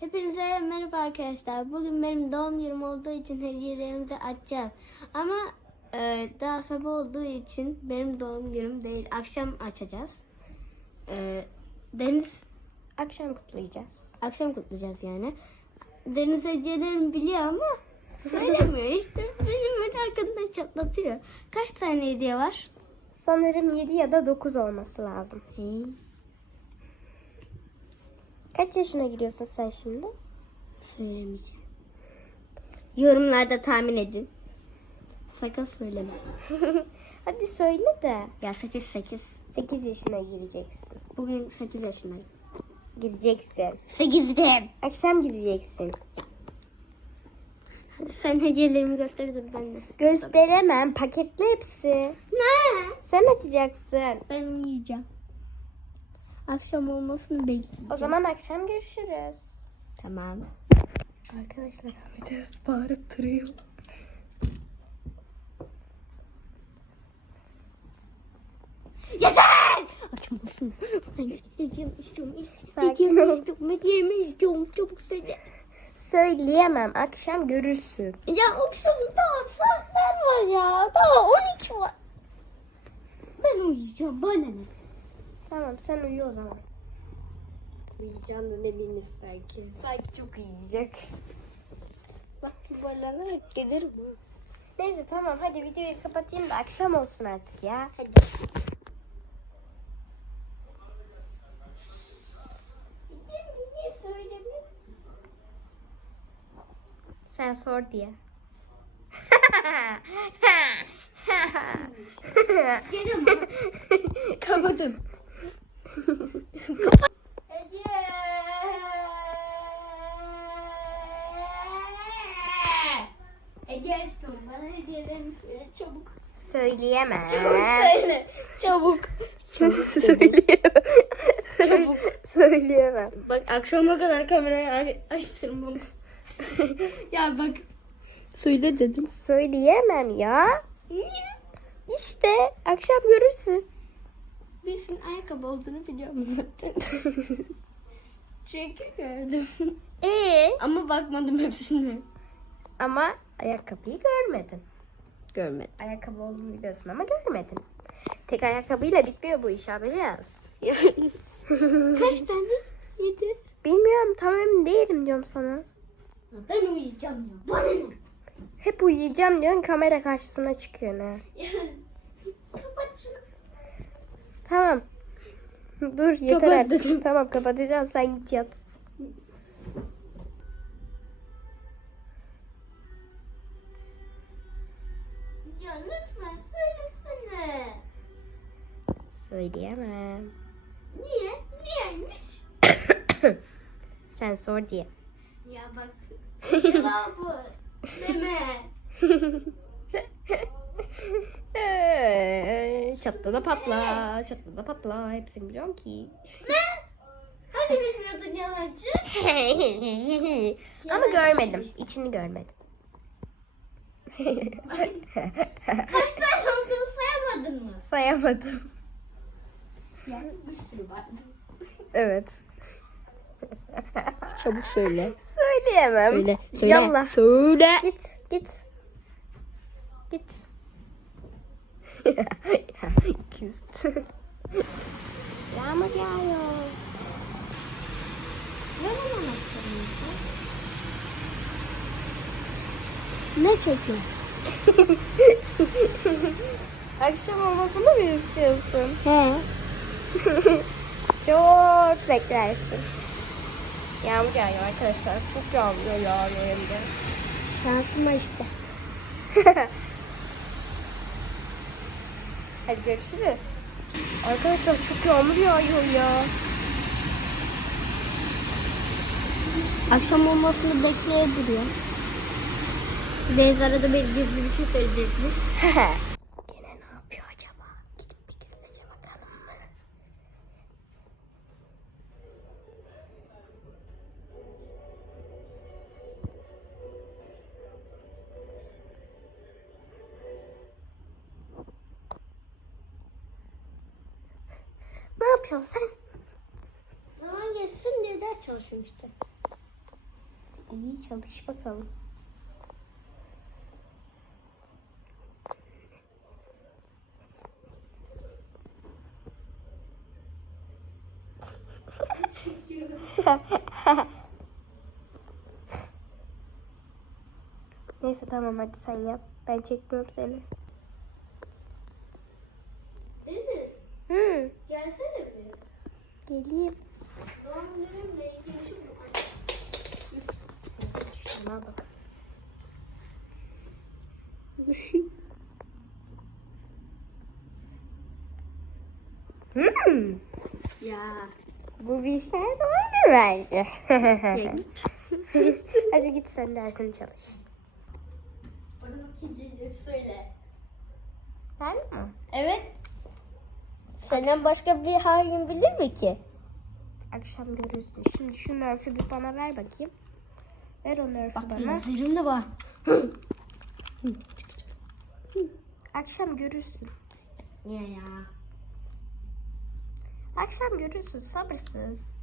Hepinize merhaba arkadaşlar. Bugün benim doğum günüm olduğu için hediyelerimizi açacağız. Ama e, daha sabah olduğu için benim doğum günüm değil. Akşam açacağız. E, Deniz Akşam kutlayacağız. akşam kutlayacağız yani. Deniz hediyelerimi biliyor ama söylemiyor. İşte benim merakımdan çatlatıyor. Kaç tane hediye var? Sanırım 7 ya da 9 olması lazım. Hey, Kaç yaşına giriyorsun sen şimdi? söylemeyeceğim. Yorumlarda tahmin edin. Sakın söyleme. Hadi söyle de. Ya 8 8. 8 yaşına gireceksin. Bugün 8 yaşındayım. Gireceksin. 8'deyim. Akşam gireceksin. Hadi sen hediyelerimi göster dur ben de. Gösteremem. Paketli hepsi. Ne? Sen açacaksın. Ben uyuyacağım. Akşam olmasını bekleyeceğim. O zaman akşam görüşürüz. Tamam. Arkadaşlar Ahmet bağırıp duruyor. Yeter! Akşam olsun. Hediyemi istiyorum. Hediyemi istiyorum. Hediyemi istiyorum. Çabuk söyle. Söyleyemem. Akşam görürsün. Ya akşam daha saatler var ya. Daha 12 var. Ben uyuyacağım. Bana ne? Tamam sen uyu o zaman. Uyuyacağından eminiz sanki. Sanki çok uyuyacak. Bak yuvarlanarak gelirim ha. Neyse tamam hadi videoyu kapatayım da akşam olsun artık ya. Hadi. Sen sor diye. Geliyorum ha. Kapadım. Hediye. İstiyorum. Bana hediyelerini söyle çabuk. Söyleyemem. Çabuk söyle. Çabuk. Çabuk söyleyemem. Çabuk. Söyleyemem. Bak akşama kadar kamerayı açtırmam. ya bak. Söyle dedim. Söyleyemem ya. Niye? İşte akşam görürsün. Birisinin ayakkabı olduğunu biliyorum zaten. Çünkü gördüm. Ee? Ama bakmadım hepsine. Ama ayakkabıyı görmedin. Görmedim. Ayakkabı olduğunu biliyorsun ama görmedin. Tek ayakkabıyla bitmiyor bu iş abi yaz. Kaç tane? Yedi. Bilmiyorum tam emin değilim diyorum sana. Ben uyuyacağım ya. Bana ne? Hep uyuyacağım diyorsun kamera karşısına çıkıyor ne? Kapat şunu. Tamam. Dur yeter Kapat artık. dedim. Tamam kapatacağım sen git yat. Ya lütfen söylesene. Söyleyemem. Niye? Niyeymiş? sen sor diye. Ya bak. Cevabı. Deme. çatla da patla, çatla da patla. Hepsini biliyorum ki. Ne? Hani bilmiyordun yalancı? Ama görmedim. işte. İçini görmedim. Kaç tane olduğunu sayamadın mı? Sayamadım. Yani bir sürü var. Evet. Çabuk söyle. Söyleyemem. Söyle. Söyle. Yallah. Söyle. Git, git. Git. Küstü. Yağmur yağıyor. Ne zaman açalım Ne çekiyor? Akşam olmasını mı istiyorsun? He. Çok beklersin. Yağmur yağıyor arkadaşlar. Çok yağmur yağıyor hem de. Şansıma işte. Hadi görüşürüz. Arkadaşlar çok yağmur yağıyor ya. Akşam olmasını bekleye duruyor. Deniz arada bir gizli bir şey söyleyecekmiş. yapıyorsun sen? Zaman geçsin diye ders çalışıyorum işte. İyi çalış bakalım. Neyse tamam hadi sen yap. Ben çekmiyorum seni. Deniz Hı, gelsene bir. geleyim. Doğum günümle ilgili şu Şuna bak. hmm, Ya. bu bir işler doğru bence. Ya git. Hadi git sen dersini çalış. Bana bakayım söyle. Ben mi? Evet. Senden başka bir hain bilir mi ki? Akşam görürsün. Şimdi şu nörfü bir bana ver bakayım. Ver o nörfü bana. Lazerim de var. Akşam görürsün. Niye ya? Akşam görürsün sabırsız.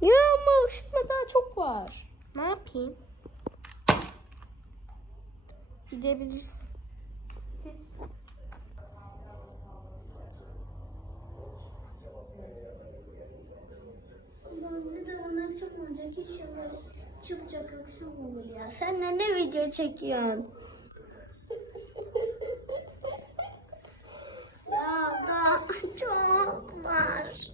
Ya ama şimdi daha çok var. Ne yapayım? Gidebilirsin. Ne zaman akşam olacak inşallah çabucak akşam olur ya. Sen de ne video çekiyorsun? ya daha çok var.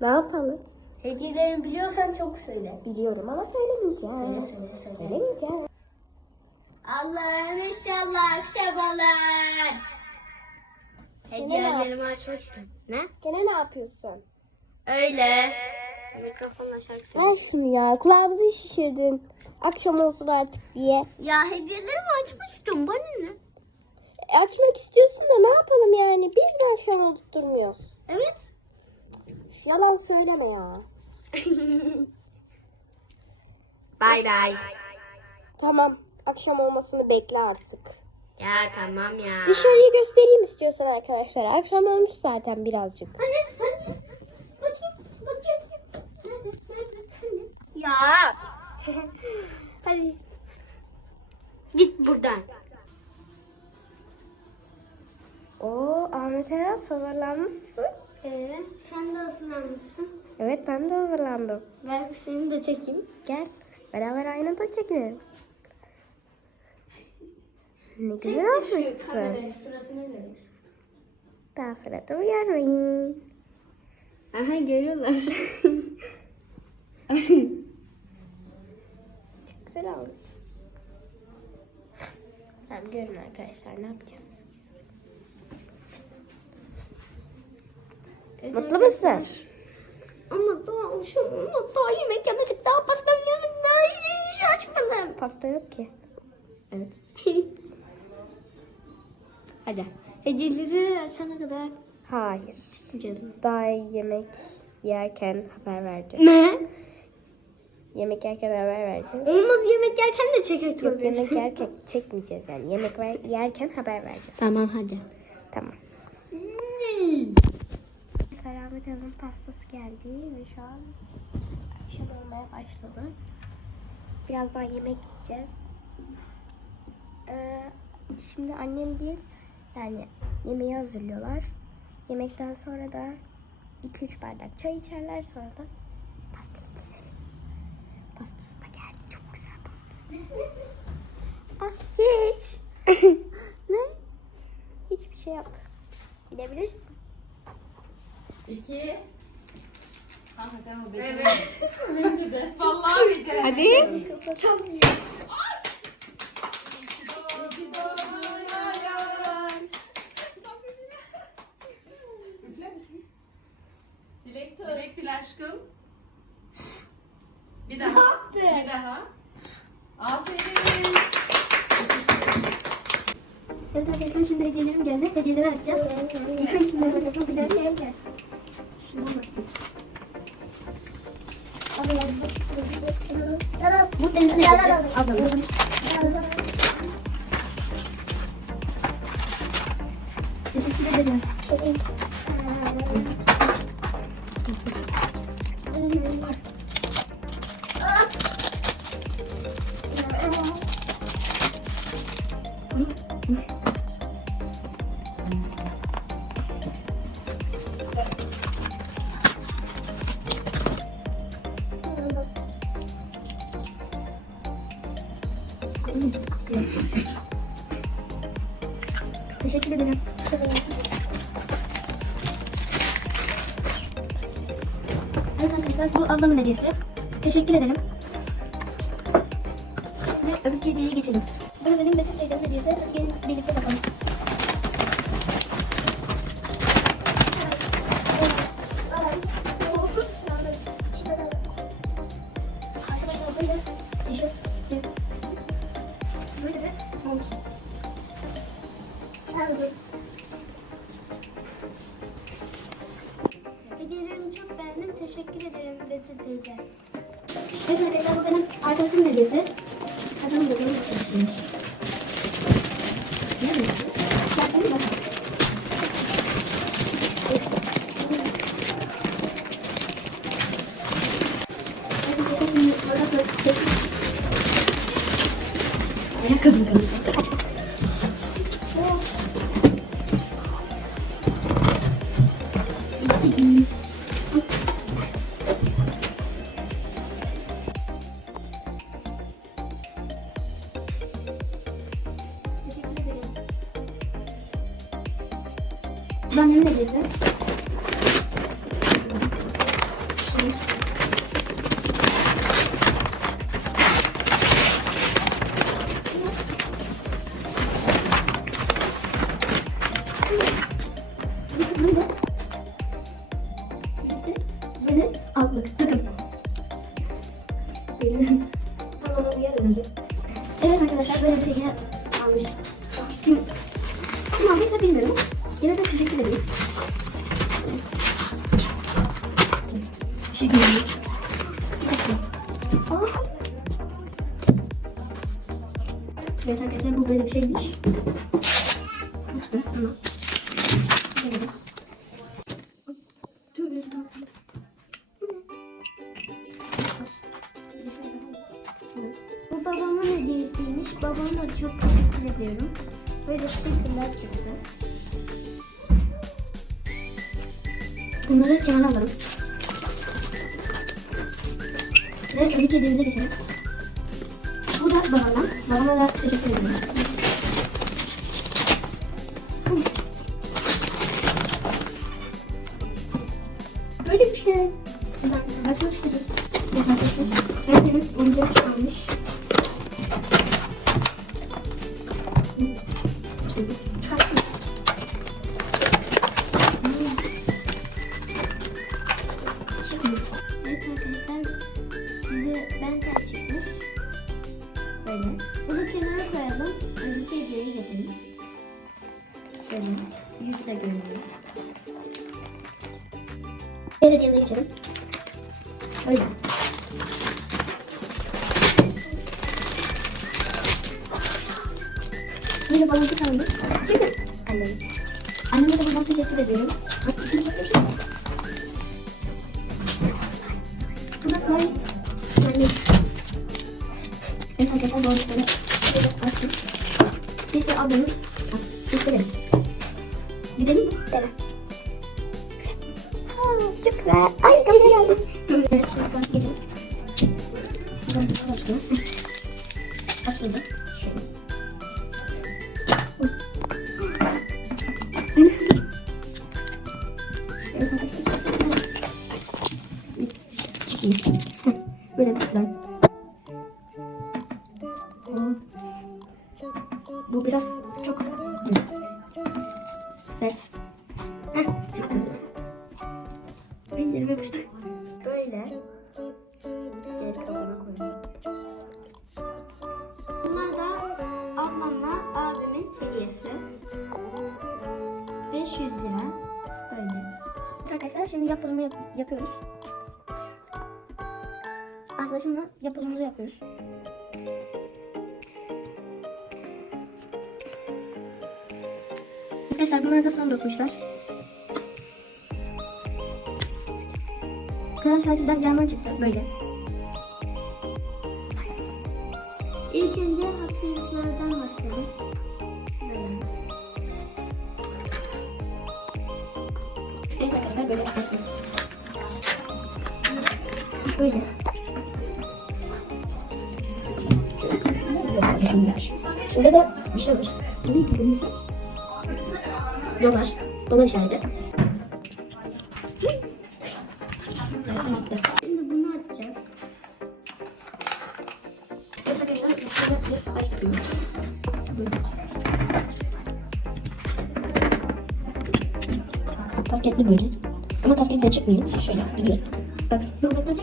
Ne yapalım? Hediyelerini biliyorsan çok söyle. Biliyorum ama söylemeyeceğim. Söyle söyle söyle. Söylemeyeceğim. Allah'ım inşallah akşam olur. Hediyelerimi açmak istiyorum. Ne? Gene ne yapıyorsun? Öyle. Mikrofonla şarkı. Al şunu ya. Kulağımızı şişirdin. Akşam olsun artık diye. Ya hediyelerimi açmak istiyorum. Bana ne? E, açmak istiyorsun da ne yapalım yani? Biz mi akşam olup durmuyoruz? Evet. Yalan söyleme ya. Bay bay. Tamam. Akşam olmasını bekle artık. Ya tamam ya. Dışarıyı göstereyim istiyorsan arkadaşlar. Akşam olmuş zaten birazcık. Hani hani. Bakayım bakayım. Nerede nerede hani? Ya. Hadi. Git buradan. Oo Ahmet Eren hazırlanmışsın. Ee, sen de hazırlanmışsın. Evet ben de hazırlandım. Ben seni de çekeyim. Gel. Beraber aynada çekilelim. Ne güzel Şu olmuşsun. kamerayı sırasına göre. Daha sonra da uyarmayın. Aha görüyorlar. Olmuş. Tamam görün arkadaşlar ne yapacağız. Mutlu musun? Ama daha akşam ama daha yemek yapacak. Daha pasta yemek daha hiçbir şey açmadım. Pasta yok ki. Evet. Hadi. Hediyeleri açana kadar Hayır. canım. Daha yemek yerken haber vereceğiz. Ne? Yemek yerken haber vereceğiz. Olmaz yemek yerken de çekek Yok yemek yerken çekmeyeceğiz yani. Yemek ver- yerken haber vereceğiz. Tamam hadi. Tamam. Selamet Hanım pastası geldi ve şu an akşam olmaya başladı. Birazdan yemek yiyeceğiz. Ee, şimdi annem değil yani yemeği hazırlıyorlar. Yemekten sonra da 2-3 bardak çay içerler sonra da pastayı keseriz. Pastası da geldi. Çok güzel pastası. Ah hiç. ne? Hiçbir şey yok. Gidebilirsin. İki. Hakikaten o beceremedi. Evet. de. Vallahi beceremedi. Hadi. Dilek tut. Dilek dil aşkım. Bir daha. Bir daha. Aferin. Evet arkadaşlar şimdi hediyelerim geldi. Hediyeleri açacağız. İlk kimden başlayalım? Bir dakika gel. Şundan başlayalım. Bu denizin hediyesi. Ablam. Teşekkür ederim. Teşekkür ederim. Evet arkadaşlar bu ablamın hediyesi. Teşekkür ederim. Öbür kediyeye geçelim. Bu da benim Betül teyzemin hediyesi. Hadi gelin birlikte bakalım. Böyle tişört, evet. Böyle bir mont. Aldım. Hediyelerimi çok beğendim. Teşekkür ederim Betül teyze. Evet arkadaşlar bu benim arkadaşımın hediyesi. Kazanım da benim arkadaşımmış. Ne Bu da annemin hediyesi. Böyle. Altlık takım. Bana uyar herhalde. Evet arkadaşlar böyle bir hediye almış. Kim, kim aldıysa bilmiyorum. Yine de teşekkür ederim. Bir dakika. Aa. Evet arkadaşlar bu böyle bir şeymiş. İşte ama. Ne? Bu babamın hediyesiymiş. Babama çok teşekkür ediyorum. Böyle stickerlar çıktı. Bunları kenara alalım. Ve öbür kedimize geçelim. Bu da babamdan. Babama da teşekkür ederim. Böyle bir şey. Açmak istedim. Arkadaşlar. Benim oyuncak almış. Bir de baloncu kaldı. Şimdi annem. Anneme de buradan teşekkür ediyorum. Bir. Bu da slime. Yani. Evet arkadaşlar boncukları şöyle açtım. Biz de ablamın. Gösterelim. Gidelim mi? Evet. Çok güzel. Ay kamera geldi. Evet şimdi sıra geçelim. Bir. Açıldı. Ablamla abimin hediyesi. 500 lira. Böyle. Arkadaşlar şimdi yapılımı yap- yapıyoruz. Arkadaşımla yapılımımızı yapıyoruz. Arkadaşlar bunları da son dokunuşlar. Kral şarkıdan camdan çıktı böyle. İlk önce hafiflerden başlayalım. Evet arkadaşlar böyle başlayalım. Böyle. Şurada da bir şey var. Ne? Dolar. Dolar işareti. Biz başlıyoruz. Buyurun. Kasketli böyle. Ama kasketle çıkmıyor. Şöyle gidiyor. Bak bir uzaktan.